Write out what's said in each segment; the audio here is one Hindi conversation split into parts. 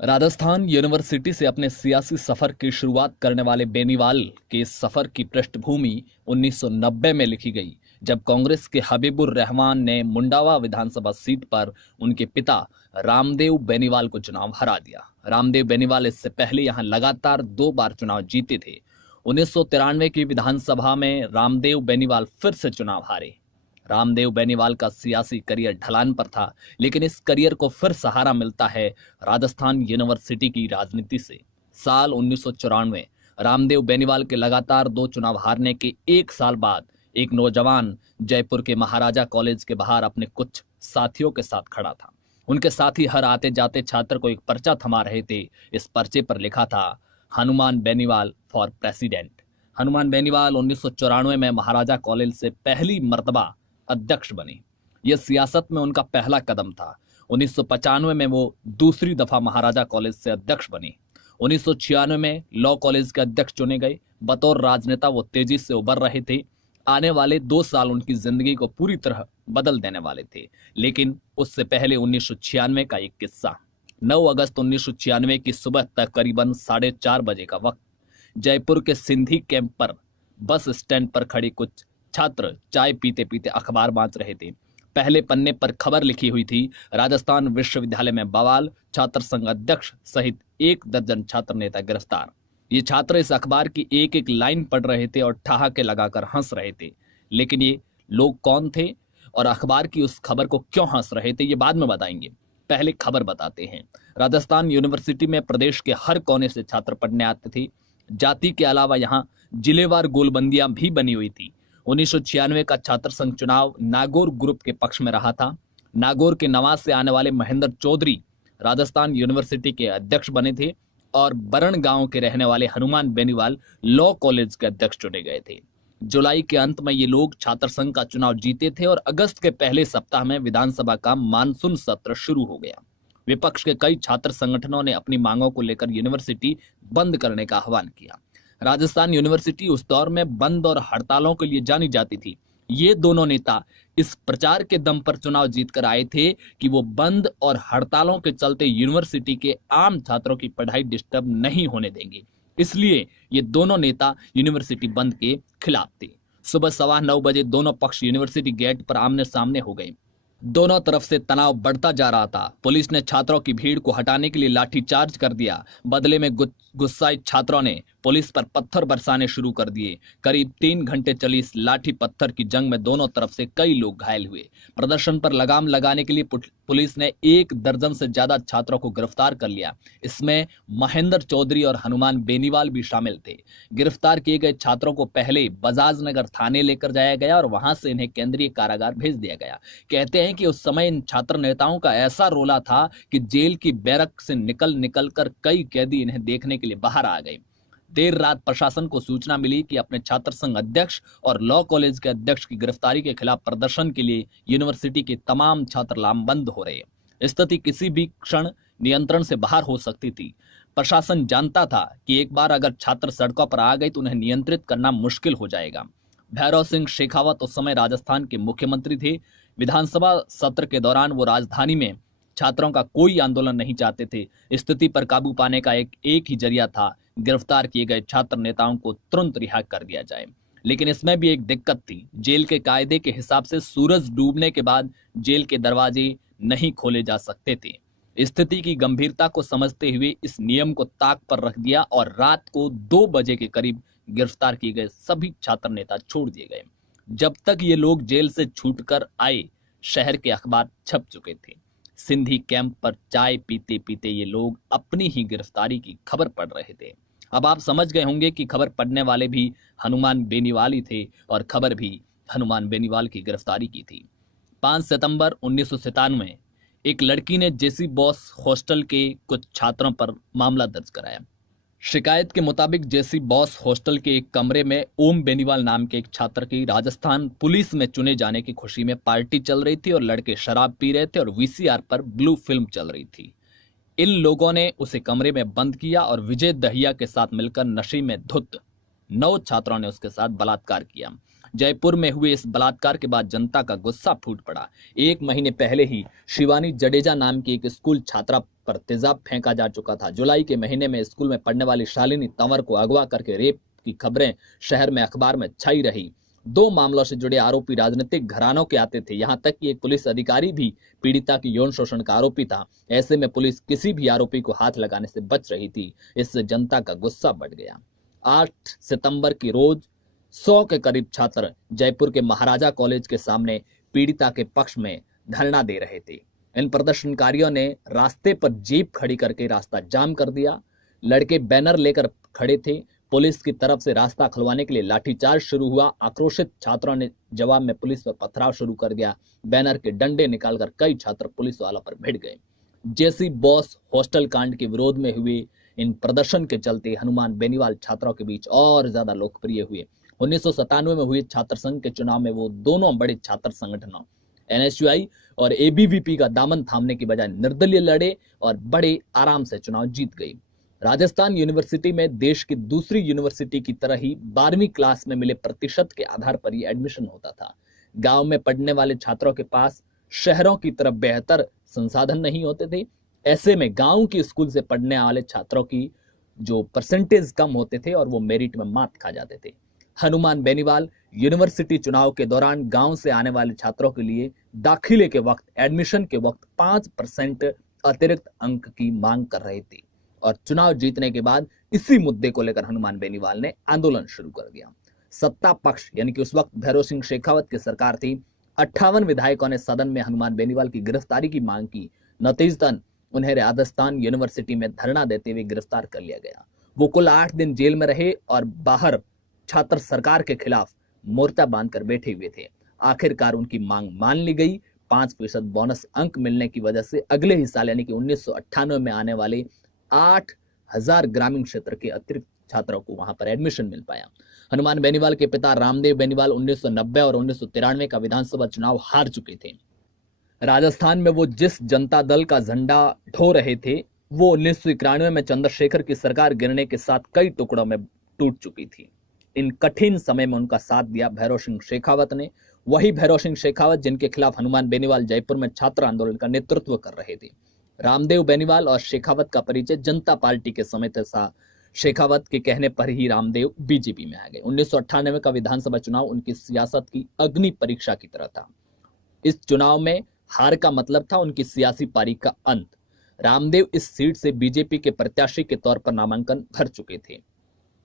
राजस्थान यूनिवर्सिटी से अपने सियासी सफर की शुरुआत करने वाले बेनीवाल के इस सफर की पृष्ठभूमि 1990 में लिखी गई, जब कांग्रेस के हबीबुर रहमान ने मुंडावा विधानसभा सीट पर उनके पिता रामदेव बेनीवाल को चुनाव हरा दिया। रामदेव बेनीवाल इससे पहले यहां लगातार 2 बार चुनाव जीते थे। 1993 की विधानसभा में रामदेव बेनीवाल फिर से चुनाव हारे। रामदेव बेनीवाल का सियासी करियर ढलान पर था, लेकिन इस करियर को फिर सहारा मिलता है राजस्थान यूनिवर्सिटी की राजनीति से। साल 1994 रामदेव बेनीवाल के लगातार 2 चुनाव हारने के 1 साल बाद एक नौजवान जयपुर के महाराजा कॉलेज के बाहर अपने कुछ साथियों के साथ खड़ा था। उनके साथी हर आते जाते छात्र को एक पर्चा थमा रहे थे। इस पर्चे पर लिखा था, हनुमान बेनीवाल फॉर प्रेसिडेंट। हनुमान बेनीवाल 1994 में महाराजा कॉलेज से पहली मर्तबा अध्यक्ष बने। यह सियासत में उनका पहला कदम था। 1995 में वो दूसरी दफा महाराजा कॉलेज से अध्यक्ष बने। 1996 में लॉ कॉलेज के अध्यक्ष चुने गए। बतौर राजनेता वो तेजी से उभर रहे थे। आने वाले 2 साल उनकी जिंदगी को पूरी तरह बदल देने वाले थे। लेकिन उससे पहले 1996 का एक किस्सा। 9 अगस्त 1996 की सुबह तक करीबन 4:30 बजे का वक्त, जयपुर के सिंधी कैंप पर बस स्टैंड पर खड़े कुछ छात्र चाय पीते पीते अखबार बांट रहे थे। पहले पन्ने पर खबर लिखी हुई थी, राजस्थान विश्वविद्यालय में बवाल, छात्र संघ अध्यक्ष सहित 1 दर्जन छात्र नेता गिरफ्तार। ये छात्र इस अखबार की एक एक लाइन पढ़ रहे थे और ठहाके लगाकर हंस रहे थे। लेकिन ये लोग कौन थे और अखबार की उस खबर को क्यों हंस रहे थे, ये बाद में बताएंगे। पहले खबर बताते हैं। राजस्थान यूनिवर्सिटी में प्रदेश के हर कोने से छात्र पढ़ने आते थे। जाति के अलावा यहाँ जिलेवार गोलबंदियां भी बनी हुई थी। 1996 का छात्र संघ चुनाव नागौर ग्रुप के पक्ष में रहा था। नागौर के नवाज से आने वाले महेंद्र चौधरी राजस्थान यूनिवर्सिटी के अध्यक्ष बने थे और बरण गांव के रहने वाले हनुमान बेनीवाल लॉ कॉलेज के अध्यक्ष चुने गए थे। जुलाई के अंत में ये लोग छात्र संघ का चुनाव जीते थे और अगस्त के पहले सप्ताह में विधानसभा का मानसून सत्र शुरू हो गया। विपक्ष के कई छात्र संगठनों ने अपनी मांगों को लेकर यूनिवर्सिटी बंद करने का आह्वान किया। राजस्थान यूनिवर्सिटी उस दौर में बंद और हड़तालों के लिए जानी जाती थी। ये दोनों नेता इस प्रचार के दम पर चुनाव जीतकर आए थे कि वो बंद और हड़तालों के चलते यूनिवर्सिटी के आम छात्रों की पढ़ाई डिस्टर्ब नहीं होने देंगे। इसलिए ये दोनों नेता यूनिवर्सिटी बंद के खिलाफ थे। सुबह 9:15 बजे दोनों पक्ष यूनिवर्सिटी गेट पर आमने सामने हो गए। दोनों तरफ से तनाव बढ़ता जा रहा था। पुलिस ने छात्रों की भीड़ को हटाने के लिए लाठीचार्ज कर दिया। बदले में गुस्साए छात्रों ने पुलिस पर पत्थर बरसाने शुरू कर दिए। करीब 3 घंटे चली इस लाठी पत्थर की जंग में दोनों तरफ से कई लोग घायल हुए। प्रदर्शन पर लगाम लगाने के लिए पुलिस ने 1 दर्जन से ज्यादा छात्रों को गिरफ्तार कर लिया। इसमें महेंद्र चौधरी और हनुमान बेनीवाल भी शामिल थे। गिरफ्तार किए गए छात्रों को पहले बजाज नगर थाने लेकर जाया गया और वहां से इन्हें केंद्रीय कारागार भेज दिया गया। कहते हैं कि उस समय इन छात्र नेताओं का ऐसा रोला था कि जेल की बैरक से निकल कर कई कैदी इन्हें देखने के लिए बाहर आ गए। देर रात प्रशासन को सूचना मिली कि अपने छात्र संघ अध्यक्ष और लॉ कॉलेज के अध्यक्ष की गिरफ्तारी के खिलाफ प्रदर्शन के लिए यूनिवर्सिटी के तमाम छात्र लामबंद हो रहे। स्थिति किसी भी क्षण नियंत्रण से बाहर हो सकती थी। प्रशासन जानता था कि एक बार अगर छात्र सड़कों पर आ गए तो उन्हें नियंत्रित करना मुश्किल हो जाएगा। भैरव सिंह शेखावत उस समय राजस्थान के मुख्यमंत्री थे। विधानसभा सत्र के दौरान वो राजधानी में छात्रों का कोई आंदोलन नहीं चाहते थे। स्थिति पर काबू पाने का एक ही जरिया था, गिरफ्तार किए गए छात्र नेताओं को तुरंत रिहा कर दिया जाए। लेकिन इसमें भी एक दिक्कत थी। जेल के कायदे के हिसाब से सूरज डूबने के बाद जेल के दरवाजे नहीं खोले जा सकते थे। स्थिति की गंभीरता को समझते हुए इस नियम को ताक पर रख दिया और रात को 2 बजे के करीब गिरफ्तार किए गए सभी छात्र नेता छोड़ दिए गए। जब तक ये लोग जेल से छूटकर आए, शहर के अखबार छप चुके थे। सिंधी कैंप पर चाय पीते पीते ये लोग अपनी ही गिरफ्तारी की खबर पढ़ रहे थे। अब आप समझ गए होंगे कि खबर पढ़ने वाले भी हनुमान बेनीवाल ही थे और खबर भी हनुमान बेनीवाल की गिरफ्तारी की थी। 5 सितंबर 1997 एक लड़की ने जेसी बॉस हॉस्टल के कुछ छात्रों पर मामला दर्ज कराया। शिकायत के मुताबिक जेसी बॉस हॉस्टल के एक कमरे में ओम बेनीवाल नाम के एक छात्र की राजस्थान पुलिस में चुने जाने की खुशी में पार्टी चल रही थी और लड़के शराब पी रहे थे और वीसीआर पर ब्लू फिल्म चल रही थी। इन लोगों ने उसे कमरे में बंद किया और विजय दहिया के साथ मिलकर नशे में धुत 9 छात्रों ने उसके साथ बलात्कार किया। जयपुर में हुए इस बलात्कार के बाद जनता का गुस्सा फूट पड़ा। 1 महीने पहले ही शिवानी जडेजा नाम की एक स्कूल छात्रा पर तेजाब फेंका जा चुका था। जुलाई के महीने में स्कूल में पढ़ने वाली शालिनी तंवर को अगवा करके रेप की खबरें शहर में अखबार में छाई रही। 2 मामलों से जुड़े आरोपी राजनीतिक घरानों के आते थे। यहां तक कि एक पुलिस अधिकारी भी पीड़िता की यौन शोषण का आरोपी था। ऐसे में पुलिस किसी भी आरोपी को हाथ लगाने से बच रही थी। इससे जनता का गुस्सा बढ़ गया। 8 सितंबर की रोज 100 के करीब छात्र जयपुर के महाराजा कॉलेज के सामने पीड़िता के पक्ष में धरना दे रहे थे। इन प्रदर्शनकारियों ने रास्ते पर जीप खड़ी करके रास्ता जाम कर दिया। लड़के बैनर लेकर खड़े थे। पुलिस की तरफ से रास्ता खुलवाने के लिए लाठीचार्ज शुरू हुआ। आक्रोशित छात्रों ने जवाब में पुलिस पर पथराव शुरू कर दिया। बैनर के डंडे निकालकर कई छात्र पुलिस वालों पर भिड़ गए। जेसी बॉस हॉस्टल कांड के विरोध में हुए इन प्रदर्शन के चलते हनुमान बेनीवाल छात्रों के बीच और ज्यादा लोकप्रिय हुए। 1997 में हुए छात्र संघ के चुनाव में वो दोनों बड़े छात्र संगठनों एनएसयूआई और एबीवीपी का दामन थामने की बजाय निर्दलीय लड़े और बड़े आराम से चुनाव जीत गई। राजस्थान यूनिवर्सिटी में देश की दूसरी यूनिवर्सिटी की तरह ही 12वीं क्लास में मिले प्रतिशत के आधार पर ही एडमिशन होता था। गांव में पढ़ने वाले छात्रों के पास शहरों की तरफ बेहतर संसाधन नहीं होते थे। ऐसे में गांव की स्कूल से पढ़ने वाले छात्रों की जो परसेंटेज कम होते थे और वो मेरिट में मात खा जाते थे। हनुमान बेनीवाल यूनिवर्सिटी चुनाव के दौरान गांव से आने वाले छात्रों के लिए दाखिले के वक्त एडमिशन के वक्त 5% अतिरिक्त अंक की मांग कर रहे थे और चुनाव जीतने के बाद इसी मुद्दे को लेकर हनुमान बेनीवाल ने आंदोलन शुरू कर दिया। सत्ता पक्ष यानी कि उस वक्त भैरव सिंह शेखावत की सरकार थी। 58 विधायकों ने सदन में हनुमान बेनीवाल की गिरफ्तारी की मांग की। नतीजतन उन्हें राजस्थान यूनिवर्सिटी में धरना देते हुए गिरफ्तार कर लिया गया। वो कुल 8 दिन जेल में रहे और बाहर छात्र सरकार के खिलाफ मोर्चा बांधकर बैठे हुए थे। आखिरकार उनकी मांग मान ली गई। 5% बोनस अंक मिलने की वजह से अगले ही साल यानी कि 1998 में आने वाले 8000 ग्रामीण क्षेत्र के अतिरिक्त छात्रों को वहां पर एडमिशन मिल पाया। हनुमान बेनीवाल के पिता रामदेव बेनीवाल 1990 और 1993 का विधानसभा चुनाव हार चुके थे। राजस्थान में वो जिस जनता दल का झंडा ढो रहे थे वो 1991 में चंद्रशेखर की सरकार गिरने के साथ कई टुकड़ों में टूट चुकी थी। इन कठिन समय में उनका साथ दिया भैरव सिंह शेखावत ने। वही भैरव सिंह शेखावत जिनके खिलाफ हनुमान बेनीवाल जयपुर में छात्र आंदोलन का नेतृत्व कर रहे थे। रामदेव बेनीवाल और शेखावत का परिचय जनता पार्टी के समय था। शेखावत के कहने पर ही रामदेव बीजेपी में आ गए। 1998 का विधानसभा चुनाव उनकी सियासत की अग्नि परीक्षा की तरह था। इस चुनाव में हार का मतलब था उनकी सियासी पारी का अंत। रामदेव इस सीट से बीजेपी के प्रत्याशी के तौर पर नामांकन भर चुके थे।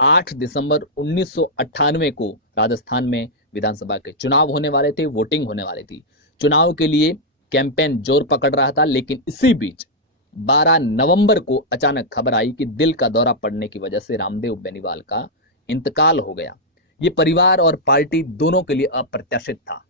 8 दिसंबर 1998 को राजस्थान में विधानसभा के चुनाव होने वाले थे। वोटिंग होने वाली थी। चुनाव के लिए कैंपेन जोर पकड़ रहा था, लेकिन इसी बीच 12 नवंबर को अचानक खबर आई कि दिल का दौरा पड़ने की वजह से रामदेव बेनीवाल का इंतकाल हो गया। ये परिवार और पार्टी दोनों के लिए अप्रत्याशित था।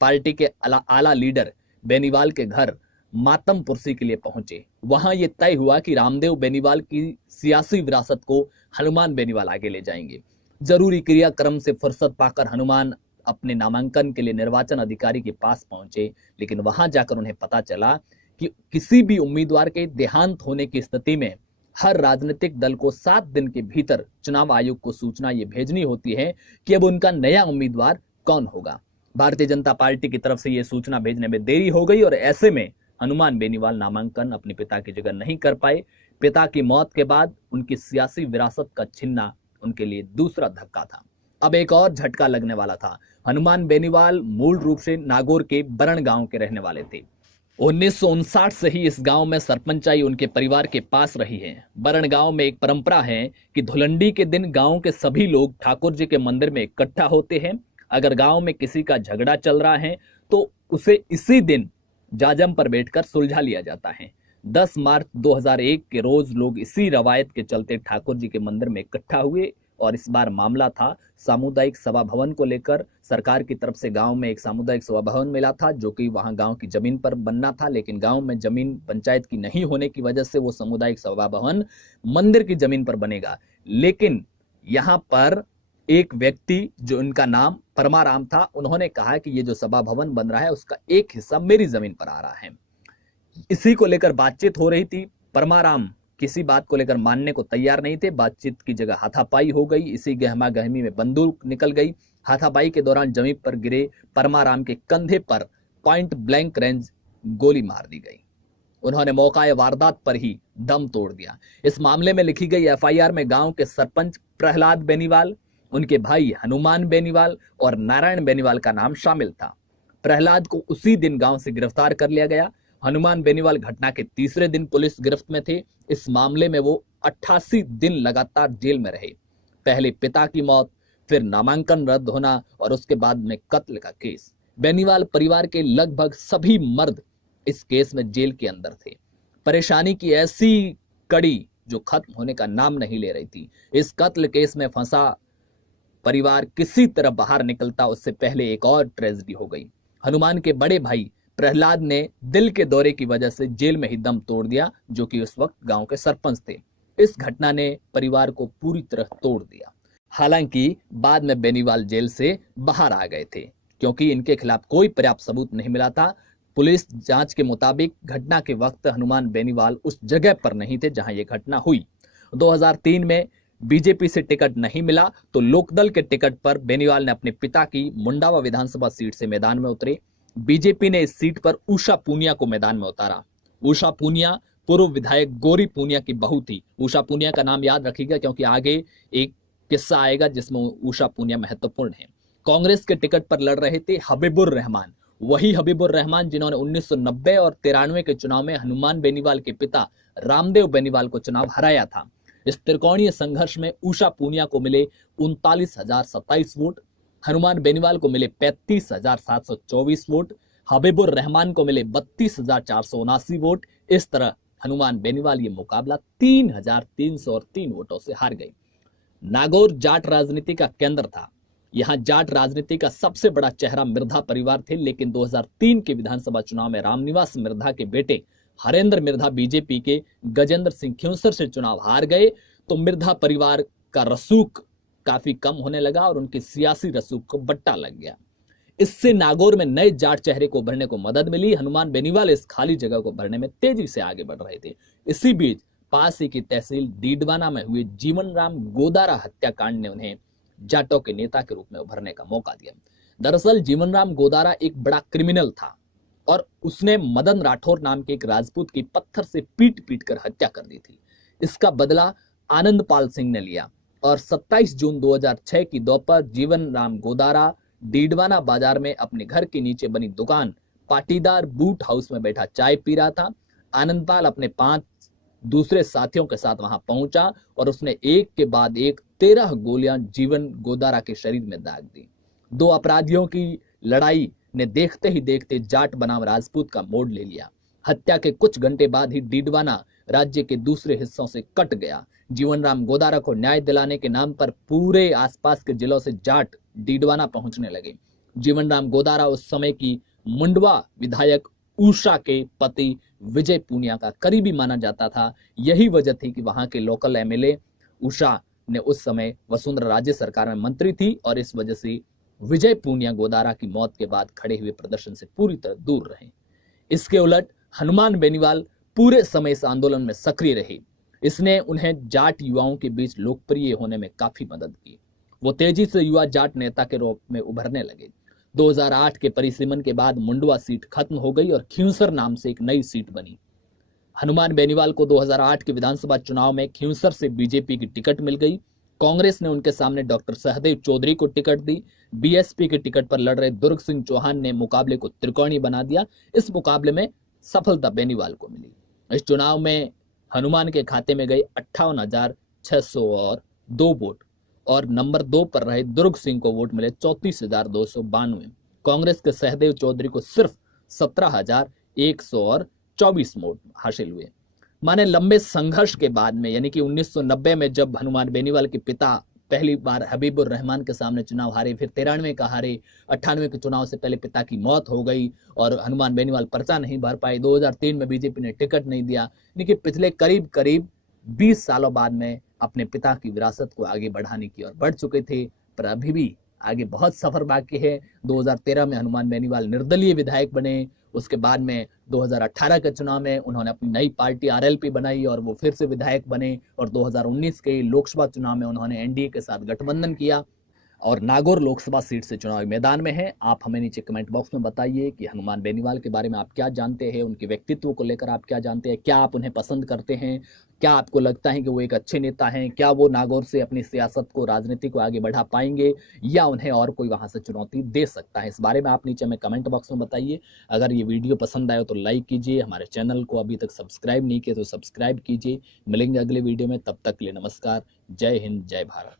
पार्टी के आला लीडर बेनीवाल के घर मातम पुरसी के लिए पहुंचे। वहां यह तय हुआ कि रामदेव बेनीवाल की सियासी विरासत को हनुमान बेनीवाल आगे ले जाएंगे। जरूरी क्रियाक्रम से फुर्सत पाकर हनुमान अपने नामांकन के लिए निर्वाचन अधिकारी के पास पहुंचे, लेकिन वहां जाकर उन्हें पता चला कि किसी भी उम्मीदवार के देहांत होने की स्थिति में हर राजनीतिक दल को 7 दिन के भीतर चुनाव आयोग को सूचना ये भेजनी होती है कि अब उनका नया उम्मीदवार कौन होगा। भारतीय जनता पार्टी की तरफ से यह सूचना भेजने में देरी हो गई और ऐसे में हनुमान बेनीवाल नामांकन अपने पिता की जगह नहीं कर पाए। पिता की मौत के बाद उनकी सियासी विरासत का छीनना उनके लिए दूसरा धक्का था। अब एक और झटका लगने वाला था। हनुमान बेनीवाल मूल रूप से नागौर के बरण गांव के रहने वाले थे। 1959 से ही इस गांव में सरपंचाई उनके परिवार के पास रही है। बरण गांव में एक परंपरा है कि धुलंडी के दिन गांव के सभी लोग ठाकुर जी के मंदिर में इकट्ठा होते हैं। अगर गांव में किसी का झगड़ा चल रहा है तो उसे इसी दिन जाजम पर बैठकर सुलझा लिया जाता है। 10 मार्च 2001 के रोज लोग इसी रवायत के चलते ठाकुर जी के मंदिर में इकट्ठा हुए और इस बार मामला था सामुदायिक सभा भवन को लेकर। सरकार की तरफ से गांव में एक सामुदायिक सभा भवन मिला था जो कि वहां गांव की जमीन पर बनना था, लेकिन गांव में जमीन पंचायत की नहीं होने की वजह से वो सामुदायिक सभा भवन मंदिर की जमीन पर बनेगा। लेकिन यहां पर एक व्यक्ति जो इनका नाम परमाराम था, उन्होंने कहा कि ये जो सभा भवन बन रहा है उसका एक हिस्सा मेरी जमीन पर आ रहा है। इसी को लेकर बातचीत हो रही थी। परमाराम किसी बात को लेकर मानने को तैयार नहीं थे। बातचीत की जगह हाथापाई हो गई। इसी गहमा गहमी में बंदूक निकल गई। हाथापाई के दौरान जमीन पर गिरे परमाराम के कंधे पर पॉइंट ब्लैंक रेंज गोली मार दी गई। उन्होंने मौका वारदात पर ही दम तोड़ दिया। इस मामले में लिखी गई एफआईआर में गांव के सरपंच प्रहलाद बेनीवाल, उनके भाई हनुमान बेनीवाल और नारायण बेनीवाल का नाम शामिल था। प्रहलाद को उसी दिन गांव से गिरफ्तार कर लिया गया। हनुमान बेनीवाल घटना के तीसरे दिन पुलिस गिरफ्त में थे। इस मामले में वो 88 दिन लगातार जेल में रहे। पहले पिता की मौत, फिर नामांकन रद्द होना और उसके बाद में कत्ल का केस। बेनीवाल परिवार के लगभग सभी मर्द इस केस में जेल के अंदर थे। परेशानी की ऐसी कड़ी जो खत्म होने का नाम नहीं ले रही थी। इस कत्ल केस में फंसा परिवार किसी तरह बाहर निकलता उससे पहले एक और ट्रेजेडी हो गई। हनुमान के बड़े भाई प्रहलाद ने दिल के दौरे की वजह से जेल में ही दम तोड़ दिया, जो कि उस वक्त गांव के सरपंच थे। इस घटना ने परिवार को पूरी तरह तोड़ दिया। हालांकि बाद में बेनीवाल जेल से बाहर आ गए थे क्योंकि इनके खिलाफ कोई पर्याप्त सबूत नहीं मिला था। पुलिस जांच के मुताबिक घटना के वक्त हनुमान बेनीवाल उस जगह पर नहीं थे जहां यह घटना हुई। 2003 में बीजेपी से टिकट नहीं मिला तो लोकदल के टिकट पर बेनीवाल ने अपने पिता की मुंडावा विधानसभा सीट से मैदान में उतरे। बीजेपी ने इस सीट पर उषा पूनिया को मैदान में उतारा। उषा पूनिया पूर्व विधायक गौरी पूनिया की बहू थी। उषा पूनिया का नाम याद रखिएगा क्योंकि आगे एक किस्सा आएगा जिसमें उषा पूनिया महत्वपूर्ण है। कांग्रेस के टिकट पर लड़ रहे थे हबीबुर रहमान, वही हबीबुर रहमान जिन्होंने 1990 और 93 के चुनाव में हनुमान बेनीवाल के पिता रामदेव बेनीवाल को चुनाव हराया था। इस त्रिकोणीय संघर्ष में उषा पूनिया को मिले 39,027 वोट, हनुमान बेनीवाल को मिले 35,724 वोट, हबीबुर रहमान को मिले 32,479 वोट। इस तरह हनुमान बेनीवाल ये मुकाबला 3,303 वोटों से हार गई। नागौर जाट राजनीति का केंद्र था। यहां जाट राजनीति का सबसे बड़ा चेहरा मिर्धा परिवार थे, लेकिन 2003 के विधानसभा चुनाव में रामनिवास मिर्धा के बेटे हरेंद्र मिर्धा बीजेपी के गजेंद्र सिंह खिंवसर से चुनाव हार गए तो मिर्धा परिवार का रसूख काफी कम होने लगा और उनके सियासी रसूख को बट्टा लग गया। इससे नागौर में नए जाट चेहरे को उभरने को मदद मिली। हनुमान बेनीवाल इस खाली जगह को भरने में तेजी से आगे बढ़ रहे थे। इसी बीच पास ही की तहसील डीडवाना में हुए जीवन राम गोदारा हत्याकांड ने उन्हें जाटों के नेता के रूप में उभरने का मौका दिया। दरअसल जीवन राम गोदारा एक बड़ा क्रिमिनल था और उसने मदन राठौर नाम के एक राजपूत की पत्थर से पीट पीट कर हत्या कर दी थी। इसका बदला आनंदपाल सिंह ने लिया और 27 जून 2006 की दोपहर जीवन राम गोदारा डीडवाना बाजार में अपने घर के नीचे बनी दुकान पाटीदार बूट हाउस में बैठा चाय पी रहा था। आनंदपाल अपने 5 दूसरे साथियों के साथ वहां पहुंचा और उसने एक के बाद एक 13 गोलियां जीवन गोदारा के शरीर में दाग दी। 2 अपराधियों की लड़ाई ने देखते ही देखते जाट बनाम राजपूत का मोड़ ले लिया। हत्या के कुछ घंटे बाद ही डीडवाना राज्य के दूसरे हिस्सों से कट गया। जीवन राम गोदारा को न्याय दिलाने के नाम पर पूरे आसपास के जिलों से जाट डीडवाना पहुंचने लगे। जीवन राम गोदारा उस समय की मुंडवा विधायक उषा के पति विजय पूनिया का करीबी माना जाता था। यही वजह थी कि वहां के लोकल एमएलए उषा ने उस समय वसुंधरा राज्य सरकार में मंत्री थी और इस वजह से विजय पूनिया गोदारा की मौत के बाद खड़े हुए प्रदर्शन से पूरी तरह दूर रहे। इसके उलट हनुमान बेनीवाल पूरे समय इस आंदोलन में सक्रिय रहे। इसने उन्हें जाट युवाओं के बीच लोकप्रिय होने में काफी मदद की। वो तेजी से युवा जाट नेता के रूप में उभरने लगे। 2008 के परिसीमन के बाद मुंडवा सीट खत्म हो गई और खिंवसर नाम से एक नई सीट बनी। हनुमान बेनीवाल को 2008 के विधानसभा चुनाव में खिंवसर से बीजेपी की टिकट मिल गई। कांग्रेस ने उनके सामने डॉक्टर सहदेव चौधरी को टिकट दी। बीएसपी के टिकट पर लड़ रहे दुर्ग सिंह चौहान ने मुकाबले को त्रिकोणीय बना दिया। इस मुकाबले में सफलता बेनीवाल को मिली। इस चुनाव में हनुमान के खाते में गए 58,602 वोट और नंबर 2 पर रहे दुर्ग सिंह को वोट मिले 34,292। कांग्रेस के सहदेव चौधरी को सिर्फ 17,124 वोट हासिल हुए। माने लंबे संघर्ष के बाद में यानी कि 1990 में जब हनुमान बेनीवाल के पिता पहली बार हबीबुर रहमान के सामने चुनाव हारे, फिर 93 का हारे, 98 के चुनाव से पहले पिता की मौत हो गई और हनुमान बेनीवाल पर्चा नहीं भर पाए। 2003 में बीजेपी ने टिकट नहीं दिया। यानी कि पिछले करीब 20 सालों बाद में अपने पिता की विरासत को आगे बढ़ाने की ओर बढ़ चुके थे, पर अभी भी आगे बहुत सफर बाकी है। 2013 में हनुमान बेनीवाल निर्दलीय विधायक बने। उसके बाद में 2018 के चुनाव में उन्होंने अपनी नई पार्टी आरएलपी बनाई और वो फिर से विधायक बने और 2019 के लोकसभा चुनाव में उन्होंने एनडीए के साथ गठबंधन किया। और नागौर लोकसभा सीट से चुनावी मैदान में हैं। आप हमें नीचे कमेंट बॉक्स में बताइए कि हनुमान बेनीवाल के बारे में आप क्या जानते हैं, उनके व्यक्तित्व को लेकर आप क्या जानते हैं, क्या आप उन्हें पसंद करते हैं, क्या आपको लगता है कि वो एक अच्छे नेता हैं, क्या वो नागौर से अपनी सियासत को, राजनीति को आगे बढ़ा पाएंगे या उन्हें और कोई वहां से चुनौती दे सकता है। इस बारे में आप नीचे हमें कमेंट बॉक्स में बताइए। अगर ये वीडियो पसंद आए तो लाइक कीजिए, हमारे चैनल को अभी तक सब्सक्राइब नहीं किया तो सब्सक्राइब कीजिए। मिलेंगे अगले वीडियो में, तब तक के लिए नमस्कार। जय हिंद, जय भारत।